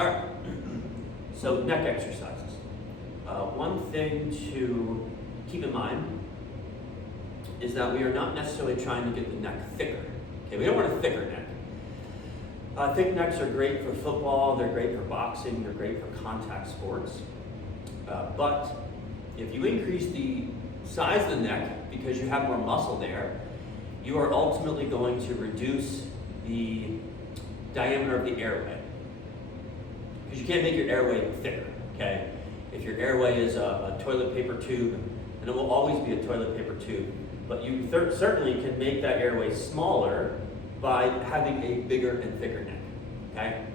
All right, so neck exercises. One thing to keep in mind is that we are not necessarily trying to get the neck thicker. Okay, we don't want a thicker neck. Thick necks are great for football, they're great for boxing, they're great for contact sports. But if you increase the size of the neck because you have more muscle there, you are ultimately going to reduce the diameter of the airway. Because you can't make your airway thicker, okay? If your airway is a toilet paper tube, then it will always be a toilet paper tube. But you certainly can make that airway smaller by having a bigger and thicker neck, okay?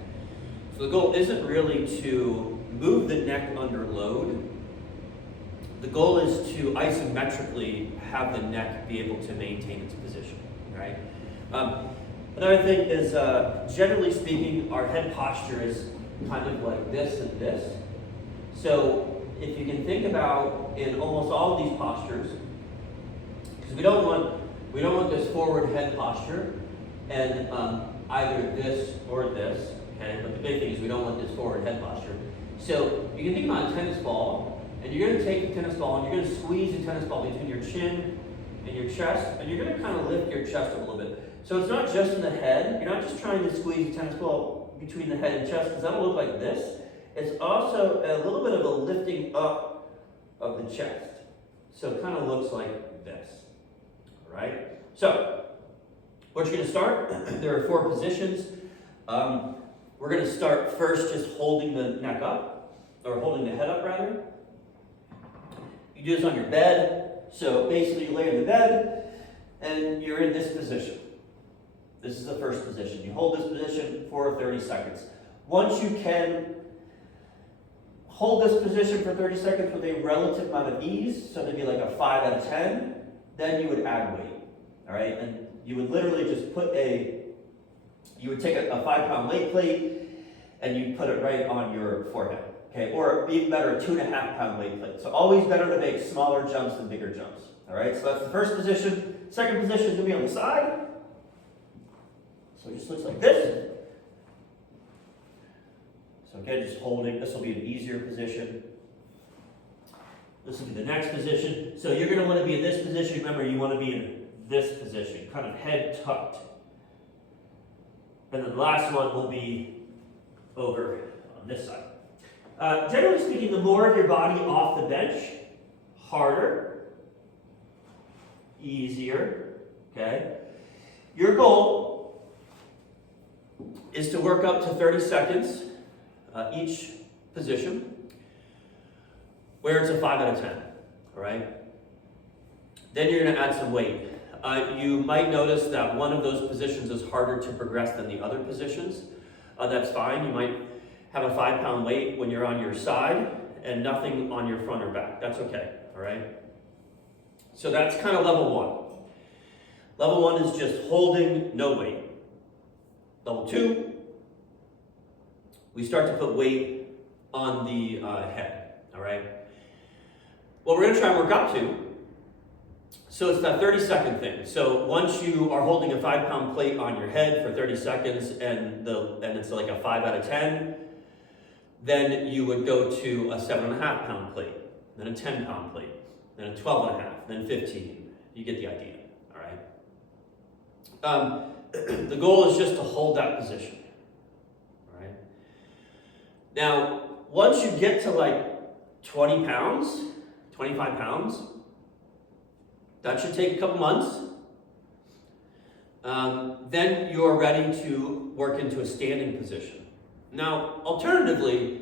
So the goal isn't really to move the neck under load. The goal is to isometrically have the neck be able to maintain its position, right? Another thing is, generally speaking, our head posture is kind of like this and this. So if you can think about in almost all of these postures, because we don't want this forward head posture and either this or this, okay? But the big thing is we don't want this forward head posture. So you can think about a tennis ball, and you're going to take the tennis ball and you're going to squeeze the tennis ball between your chin and your chest, and you're going to kind of lift your chest a little bit. So it's not just in the head. You're not just trying to squeeze the tennis ball between the head and chest, because that'll look like this. It's also a little bit of a lifting up of the chest. So it kind of looks like this, all right? So what you're going to start, there are 4 positions. We're going to start first just holding the neck up, or holding the head up rather. You do this on your bed. So basically you lay in the bed and you're in this position. This is the first position. You hold this position for 30 seconds. Once you can hold this position for 30 seconds with a relative amount of ease, so maybe like a 5 out of 10, then you would add weight, all right? And you would literally just you would take a 5-pound weight plate and you put it right on your forehead, okay? Or even better, a 2.5-pound weight plate. So always better to make smaller jumps than bigger jumps, all right? So that's the first position. Second position is gonna be on the side. So it just looks like this. So again, just holding, this will be an easier position. This will be the next position. So you're gonna wanna be in this position. Remember, you wanna be in this position, kind of head tucked. And then the last one will be over on this side. Generally speaking, the more of your body off the bench, harder, easier, okay? Your goal is to work up to 30 seconds each position, where it's a 5 out of 10, all right? Then you're gonna add some weight. You might notice that one of those positions is harder to progress than the other positions. That's fine. You might have a 5-pound weight when you're on your side and nothing on your front or back. That's okay, all right? So that's kind of level 1. Level 1 is just holding, no weight. Level 2, we start to put weight on the head, all right? What we're gonna try and work up to, so it's that 30-second thing. So once you are holding a 5-pound plate on your head for 30 seconds and it's like a 5 out of 10, then you would go to a 7.5-pound plate, then a 10-pound plate, then a 12.5, then 15. You get the idea, all right? The goal is just to hold that position, all right? Now, once you get to like 20 pounds, 25 pounds, that should take a couple months. Then you're ready to work into a standing position. Now, alternatively,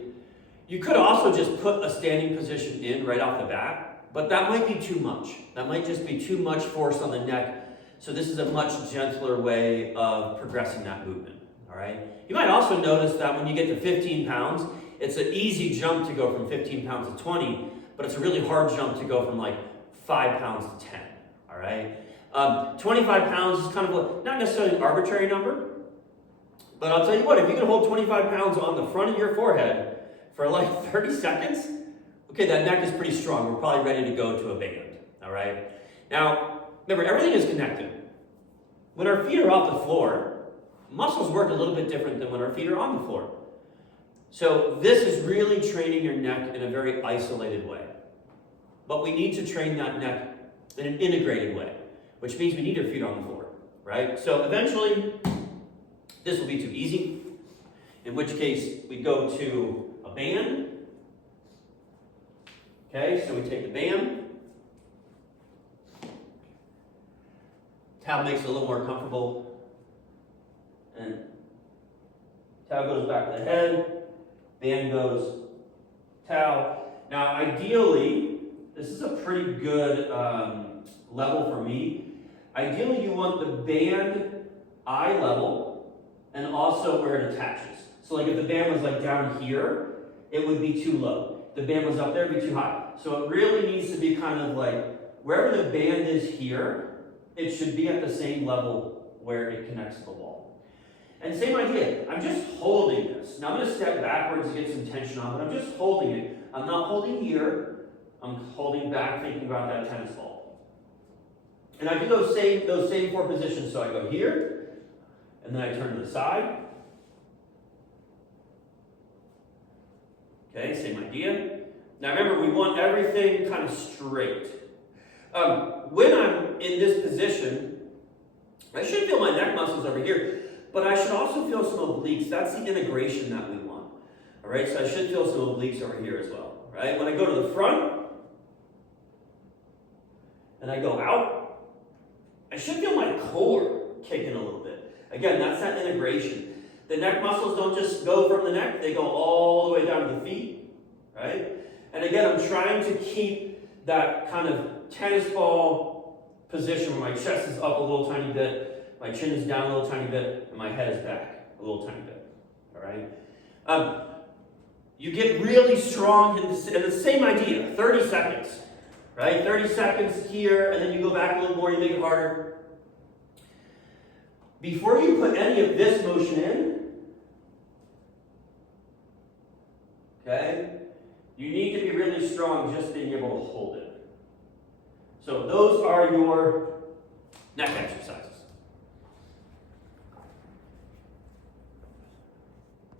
you could also just put a standing position in right off the bat, but that might be too much. That might just be too much force on the neck. So this is a much gentler way of progressing that movement, all right? You might also notice that when you get to 15 pounds, it's an easy jump to go from 15 pounds to 20, but it's a really hard jump to go from like 5 pounds to 10, all right? 25 pounds is kind of not necessarily an arbitrary number, but I'll tell you what, if you can hold 25 pounds on the front of your forehead for like 30 seconds, okay, that neck is pretty strong. We're probably ready to go to a band, all right? Now, remember, everything is connected. When our feet are off the floor, muscles work a little bit different than when our feet are on the floor. So this is really training your neck in a very isolated way. But we need to train that neck in an integrated way, which means we need your feet on the floor, right? So eventually, this will be too easy, in which case we go to a band. Okay, so we take the band. Towel makes it a little more comfortable. And towel goes back to the head. Band goes towel. Now, ideally, this is a pretty good level for me. Ideally, you want the band eye level and also where it attaches. So like if the band was like down here, it would be too low. The band was up there, it'd be too high. So it really needs to be kind of like, wherever the band is here, it should be at the same level where it connects to the wall. And same idea, I'm just holding this. Now I'm gonna step backwards and get some tension on, but I'm just holding it. I'm not holding here, I'm holding back, thinking about that tennis ball. And I do those same 4 positions. So I go here, and then I turn to the side. Okay, same idea. Now remember, we want everything kind of straight. When I'm in this position, I should feel my neck muscles over here, but I should also feel some obliques. That's the integration that we want. All right, so I should feel some obliques over here as well. Right? When I go to the front, and I go out, I should feel my core kicking a little bit. Again, that's that integration. The neck muscles don't just go from the neck, they go all the way down to the feet, right? And again, I'm trying to keep that kind of tennis ball position where my chest is up a little tiny bit, my chin is down a little tiny bit, and my head is back a little tiny bit, all right? You get really strong in the same idea, 30 seconds, right? 30 seconds here, and then you go back a little more, you make it harder. Before you put any of this motion in, okay, you need to be really strong just being able to hold it. So those are your neck exercises.